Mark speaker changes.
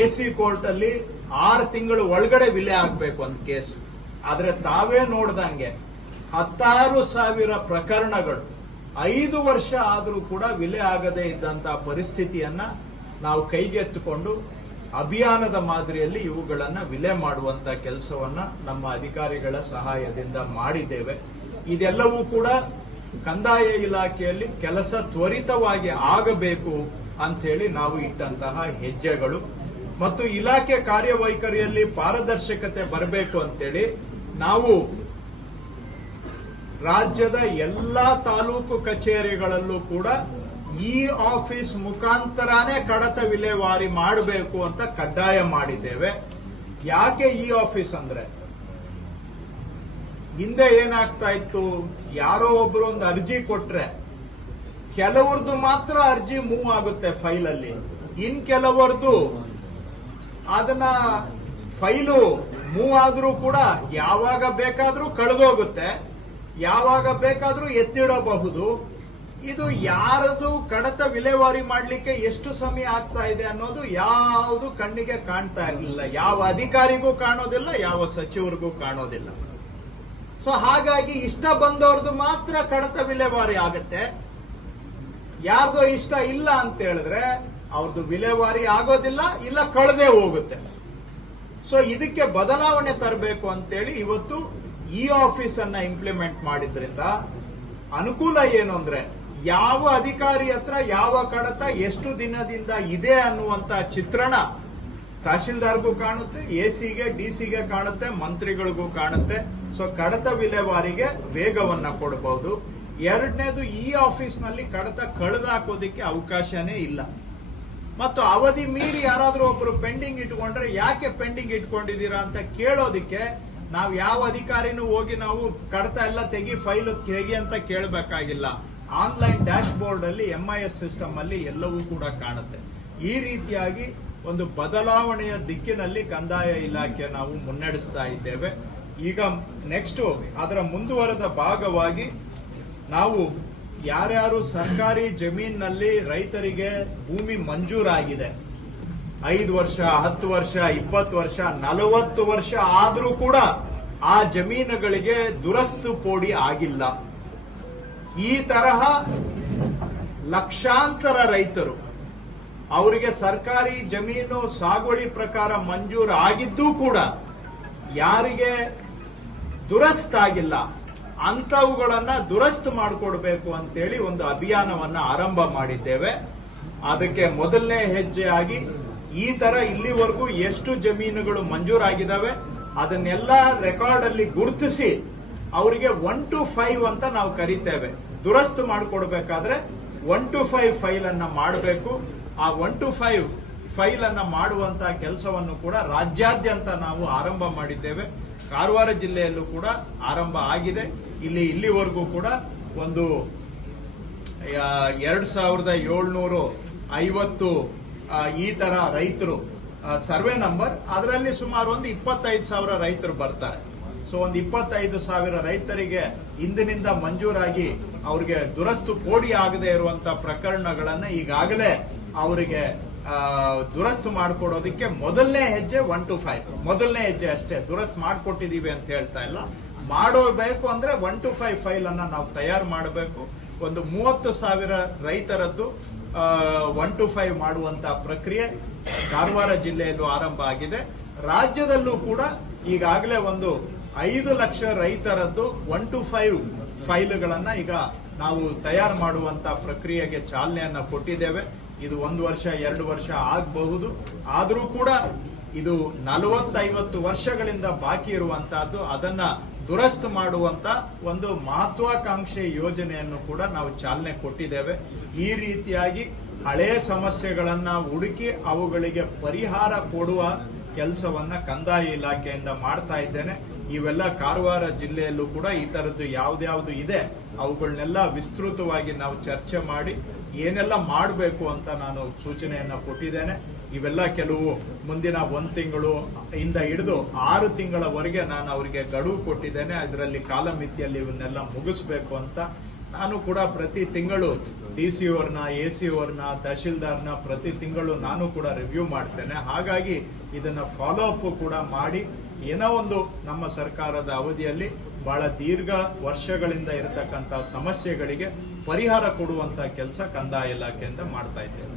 Speaker 1: A C court ಅಲ್ಲಿ ಆರು ತಿಂಗಳು ಒಳಗಡೆ ವಿಲೆ ಆಗ್ಬೇಕು ಒಂದು ಕೇಸ್. ಆದ್ರೆ ತಾವೇ ನೋಡ್ದಂಗೆ ಹತ್ತಾರು ಸಾವಿರ ಪ್ರಕರಣಗಳು ಐದು ವರ್ಷ ಆದರೂ ಕೂಡ ವಿಲೆ ಆಗದೇ ಇದ್ದಂತ ಪರಿಸ್ಥಿತಿಯನ್ನ ನಾವು ಕೈಗೆತ್ತಿಕೊಂಡು ಅಭಿಯಾನದ ಮಾದರಿಯಲ್ಲಿ ಇವುಗಳನ್ನ ವಿಲೆ ಮಾಡುವಂತ ಕೆಲಸವನ್ನ ನಮ್ಮ ಅಧಿಕಾರಿಗಳ ಸಹಾಯದಿಂದ ಮಾಡಿದ್ದೇವೆ. ಇದೆಲ್ಲವೂ ಕೂಡ ಕಂದಾಯ ಇಲಾಖೆಯಲ್ಲಿ ಕೆಲಸ ತ್ವರಿತವಾಗಿ ಆಗಬೇಕು ಅಂತ ಹೇಳಿ ನಾವು ಇಟ್ಟಂತಹ ಹೆಜ್ಜೆಗಳು. ಮತ್ತು ಇಲಾಖೆ ಕಾರ್ಯವೈಖರಿಯಲ್ಲಿ ಪಾರದರ್ಶಕತೆ ಬರಬೇಕು ಅಂತೇಳಿ ನಾವು ರಾಜ್ಯದ ಎಲ್ಲಾ ತಾಲೂಕು ಕಚೇರಿಗಳಲ್ಲೂ ಕೂಡ ಈ ಆಫೀಸ್ ಮುಖಾಂತರನೇ ಕಡತ ವಿಲೇವಾರಿ ಮಾಡಬೇಕು ಅಂತ ಕಡ್ಡಾಯ ಮಾಡಿದ್ದೇವೆ. ಯಾಕೆ ಈ ಆಫೀಸ್ ಅಂದ್ರೆ? ಹಿಂದೆ ಏನಾಗ್ತಾ ಇತ್ತು? ಯಾರೋ ಒಬ್ರು ಒಂದು ಅರ್ಜಿ ಕೊಟ್ರೆ, ಕೆಲವ್ರದ್ದು ಮಾತ್ರ ಅರ್ಜಿ ಮೂವ್ ಆಗುತ್ತೆ ಅಲ್ಲಿ ಇನ್ ಕೆಲವರದು ಅದನ್ನ ಫೈಲು ಮೂವ್ ಆದ್ರೂ ಕೂಡ ಯಾವಾಗ ಬೇಕಾದ್ರೂ ಕಳೆದೋಗುತ್ತೆ. ಯಾವಾಗ ಬೇಕಾದ್ರೂ ಎತ್ತಿಡಬಹುದು. ಇದು ಯಾರದು ಕಡತ ವಿಲೇವಾರಿ ಮಾಡಲಿಕ್ಕೆ ಎಷ್ಟು ಸಮಯ ಆಗ್ತಾ ಇದೆ ಅನ್ನೋದು ಯಾವುದು ಕಣ್ಣಿಗೆ ಕಾಣ್ತಾ ಇರಲಿಲ್ಲ. ಯಾವ ಅಧಿಕಾರಿಗೂ ಕಾಣೋದಿಲ್ಲ, ಯಾವ ಸಚಿವರಿಗೂ ಕಾಣೋದಿಲ್ಲ. ಸೊ ಹಾಗಾಗಿ ಇಷ್ಟ ಬಂದವ್ರದ್ದು ಮಾತ್ರ ಕಡತ ವಿಲೇವಾರಿ ಆಗುತ್ತೆ. ಯಾರ್ದೋ ಇಷ್ಟ ಇಲ್ಲ ಅಂತ ಹೇಳಿದ್ರೆ ಅವ್ರದ್ದು ವಿಲೇವಾರಿ ಆಗೋದಿಲ್ಲ, ಇಲ್ಲ ಕಳೆದೇ ಹೋಗುತ್ತೆ. ಸೊ ಇದಕ್ಕೆ ಬದಲಾವಣೆ ತರಬೇಕು ಅಂತೇಳಿ ಇವತ್ತು ಇ ಆಫೀಸ್ ಅನ್ನ ಇಂಪ್ಲಿಮೆಂಟ್ ಮಾಡಿದ್ರಿಂದ ಅನುಕೂಲ ಏನು ಅಂದ್ರೆ ಯಾವ ಅಧಿಕಾರಿ ಹತ್ರ, ಯಾವ ಕಡತ, ಎಷ್ಟು ದಿನದಿಂದ ಇದೆ ಅನ್ನುವಂತ ಚಿತ್ರಣ ತಹಶೀಲ್ದಾರ್ಗೂ ಕಾಣುತ್ತೆ, ಎಸಿಗೆ, ಡಿಸಿಗೆ ಕಾಣುತ್ತೆ, ಮಂತ್ರಿಗಳಿಗೂ ಕಾಣುತ್ತೆ. ಸೊ ಕಡತ ವಿಲೇವಾರಿಗೆ ವೇಗವನ್ನ ಕೊಡಬಹುದು ಎರಡನೇದು ಈ ಆಫೀಸ್ನಲ್ಲಿ ಕಡತ ಕಳೆದಾಕೋದಿಕ್ಕೆ ಅವಕಾಶನೇ ಇಲ್ಲ. ಮತ್ತು ಅವಧಿ ಮೀರಿ ಯಾರಾದರೂ ಒಬ್ಬರು ಪೆಂಡಿಂಗ್ ಇಟ್ಕೊಂಡ್ರೆ ಯಾಕೆ ಪೆಂಡಿಂಗ್ ಇಟ್ಕೊಂಡಿದ್ದೀರಾ ಅಂತ ಕೇಳೋದಕ್ಕೆ ನಾವು ಯಾವ ಅಧಿಕಾರಿನೂ ಹೋಗಿ ನಾವು ಕಡತ ಎಲ್ಲ ತೆಗಿ ಫೈಲ್ ತೆಗಿ ಅಂತ ಕೇಳಬೇಕಾಗಿಲ್ಲ. ಆನ್ಲೈನ್ ಡ್ಯಾಶ್ ಬೋರ್ಡ್ ಅಲ್ಲಿ ಎಂಐಎಸ್ ಸಿಸ್ಟಮ್ ಅಲ್ಲಿ ಎಲ್ಲವೂ ಕೂಡ ಕಾಣುತ್ತೆ. ಈ ರೀತಿಯಾಗಿ ಒಂದು ಬದಲಾವಣೆಯ ದಿಕ್ಕಿನಲ್ಲಿ ಕಂದಾಯ ಇಲಾಖೆ ನಾವು ಮುನ್ನಡೆಸ್ತಾ ಇದ್ದೇವೆ. ಈಗ ನೆಕ್ಸ್ಟ್ ಅದರ ಮುಂದುವರೆದ ಭಾಗವಾಗಿ ನಾವು ಯಾರ್ಯಾರು ಸರ್ಕಾರಿ ಜಮೀನಿನಲ್ಲಿ ರೈತರಿಗೆ ಭೂಮಿ ಮಂಜೂರಾಗಿದೆ? ಐದು ವರ್ಷ, ಹತ್ತು ವರ್ಷ, ಇಪ್ಪತ್ತು ವರ್ಷ, ನಲವತ್ತು ವರ್ಷ ಆದರೂ ಕೂಡ ಆ ಜಮೀನುಗಳಿಗೆ ದುರಸ್ತು ಪೋಡಿ ಆಗಿಲ್ಲ. ಈ ತರಹ ಲಕ್ಷಾಂತರ ರೈತರು ಅವರಿಗೆ ಸರ್ಕಾರಿ ಜಮೀನು ಸಾಗುವಳಿ ಪ್ರಕಾರ ಮಂಜೂರು ಆಗಿದ್ದೂ ಕೂಡ ಯಾರಿಗೆ ದುರಸ್ತಾಗಿಲ್ಲ. ಅಂತವುಗಳನ್ನ ದುರಸ್ತು ಮಾಡಿಕೊಡ್ಬೇಕು ಅಂತೇಳಿ ಒಂದು ಅಭಿಯಾನವನ್ನ ಆರಂಭ ಮಾಡಿದ್ದೇವೆ. ಅದಕ್ಕೆ ಮೊದಲನೇ ಹೆಜ್ಜೆಯಾಗಿ ಈ ತರ ಇಲ್ಲಿವರೆಗೂ ಎಷ್ಟು ಜಮೀನುಗಳು ಮಂಜೂರಾಗಿದ್ದಾವೆ, ಅದನ್ನೆಲ್ಲ ರೆಕಾರ್ಡ್ ಅಲ್ಲಿ ಗುರುತಿಸಿ ಅವರಿಗೆ ಒನ್ ಟು ಫೈವ್ ಅಂತ ನಾವು ಕರಿತೇವೆ. ದುರಸ್ತು ಮಾಡಿಕೊಡ್ಬೇಕಾದ್ರೆ ಒನ್ ಟು ಫೈವ್ ಫೈಲ್ ಅನ್ನ ಮಾಡಬೇಕು. ಆ ಒನ್ ಟು ಫೈವ್ ಫೈಲ್ ಅನ್ನ ಮಾಡುವಂತ ಕೆಲಸವನ್ನು ಕೂಡ ರಾಜ್ಯಾದ್ಯಂತ ನಾವು ಆರಂಭ ಮಾಡಿದ್ದೇವೆ. ಕಾರವಾರ ಜಿಲ್ಲೆಯಲ್ಲೂ ಕೂಡ ಆರಂಭ ಆಗಿದೆ. ಇಲ್ಲಿ ಇಲ್ಲಿವರೆಗೂ ಕೂಡ ಒಂದು ಎರಡ್ ಸಾವಿರದ ಏಳ್ನೂರು ಐವತ್ತು ಈ ತರ ರೈತರು ಸರ್ವೆ ನಂಬರ್, ಅದರಲ್ಲಿ ಸುಮಾರು ಒಂದು ಇಪ್ಪತ್ತೈದು ಸಾವಿರ ರೈತರು ಬರ್ತಾರೆ. ಸೊ ಒಂದು ಇಪ್ಪತ್ತೈದು ಸಾವಿರ ರೈತರಿಗೆ ಇಂದಿನಿಂದ ಮಂಜೂರಾಗಿ ಅವರಿಗೆ ದುರಸ್ತು ಕೋಡಿ ಆಗದೆ ಇರುವಂತ ಪ್ರಕರಣಗಳನ್ನ ಈಗಾಗಲೇ ಅವರಿಗೆ ದುರಸ್ತು ಮಾಡಿಕೊಡೋದಕ್ಕೆ ಮೊದಲನೇ ಹೆಜ್ಜೆ ಒನ್ ಟು ಫೈವ್ ಮೊದಲನೇ ಹೆಜ್ಜೆ ಅಷ್ಟೇ. ದುರಸ್ತು ಮಾಡಿಕೊಟ್ಟಿದ್ದೀವಿ ಅಂತ ಹೇಳ್ತಾ ಇಲ್ಲ. ಮಾಡೋಬೇಕು ಅಂದ್ರೆ ಒನ್ ಟು ಫೈವ್ ಫೈಲ್ ಅನ್ನ ನಾವು ತಯಾರು ಮಾಡಬೇಕು. ಒಂದು ಮೂವತ್ತು ಸಾವಿರ ರೈತರದ್ದು ಒನ್ ಟು ಫೈವ್ ಮಾಡುವಂತ ಪ್ರಕ್ರಿಯೆ ಕಾರವಾರ ಜಿಲ್ಲೆಯಲ್ಲೂ ಆರಂಭ ಆಗಿದೆ. ರಾಜ್ಯದಲ್ಲೂ ಕೂಡ ಈಗಾಗಲೇ ಒಂದು ಐದು ಲಕ್ಷ ರೈತರದ್ದು ಒನ್ ಟು ಫೈವ್ ಫೈಲ್ಗಳನ್ನ ಈಗ ನಾವು ತಯಾರು ಮಾಡುವಂತ ಪ್ರಕ್ರಿಯೆಗೆ ಚಾಲನೆಯನ್ನ ಕೊಟ್ಟಿದ್ದೇವೆ. ಇದು ಒಂದು ವರ್ಷ, ಎರಡು ವರ್ಷ ಆಗಬಹುದು. ಆದರೂ ಕೂಡ ಇದು ನಲವತ್ತೈವತ್ತು ವರ್ಷಗಳಿಂದ ಬಾಕಿ ಇರುವಂತಹದ್ದು, ಅದನ್ನ ದುರಸ್ತು ಮಾಡುವಂತ ಒಂದು ಮಹತ್ವಾಕಾಂಕ್ಷೆ ಯೋಜನೆಯನ್ನು ಕೂಡ ನಾವು ಚಾಲನೆ ಕೊಟ್ಟಿದ್ದೇವೆ. ಈ ರೀತಿಯಾಗಿ ಹಳೆ ಸಮಸ್ಯೆಗಳನ್ನ ಹುಡುಕಿ ಅವುಗಳಿಗೆ ಪರಿಹಾರ ಕೊಡುವ ಕೆಲಸವನ್ನ ಕಂದಾಯ ಇಲಾಖೆಯಿಂದ ಮಾಡ್ತಾ ಇದ್ದೇನೆ. ಇವೆಲ್ಲ ಕಾರವಾರ ಜಿಲ್ಲೆಯಲ್ಲೂ ಕೂಡ ಈ ತರದ್ದು ಯಾವ್ದ್ಯಾವ್ದು ಇದೆ ಅವುಗಳನ್ನೆಲ್ಲ ವಿಸ್ತೃತವಾಗಿ ನಾವು ಚರ್ಚೆ ಮಾಡಿ ಏನೆಲ್ಲ ಮಾಡಬೇಕು ಅಂತ ನಾನು ಸೂಚನೆಯನ್ನ ಕೊಟ್ಟಿದ್ದೇನೆ. ಇವೆಲ್ಲ ಕೆಲವು ಮುಂದಿನ ಒಂದು ತಿಂಗಳು ಇಂದ ಹಿಡಿದು ಆರು ತಿಂಗಳವರೆಗೆ ನಾನು ಅವರಿಗೆ ಗಡುವು ಕೊಟ್ಟಿದ್ದೇನೆ. ಅದರಲ್ಲಿ ಕಾಲಮಿತಿಯಲ್ಲಿ ಇವನ್ನೆಲ್ಲ ಮುಗಿಸ್ಬೇಕು ಅಂತ ನಾನು ಕೂಡ ಪ್ರತಿ ತಿಂಗಳು ಡಿ ಸಿ ಅವ್ರನ್ನ, ಎ ಸಿ ಅವ್ರನ್ನ, ತಹಶೀಲ್ದಾರ್ನ ಪ್ರತಿ ತಿಂಗಳು ನಾನು ಕೂಡ ರಿವ್ಯೂ ಮಾಡ್ತೇನೆ. ಹಾಗಾಗಿ ಇದನ್ನ ಫಾಲೋ ಅಪ್ ಕೂಡ ಮಾಡಿ ಏನೋ ಒಂದು ನಮ್ಮ ಸರ್ಕಾರದ ಅವಧಿಯಲ್ಲಿ ಬಹಳ ದೀರ್ಘ ವರ್ಷಗಳಿಂದ ಇರತಕ್ಕಂತ ಸಮಸ್ಯೆಗಳಿಗೆ ಪರಿಹಾರ ಕೊಡುವಂತ ಕೆಲಸ ಕಂದಾಯ ಇಲಾಖೆಯಿಂದ ಮಾಡ್ತಾ ಇದ್ದೇವೆ.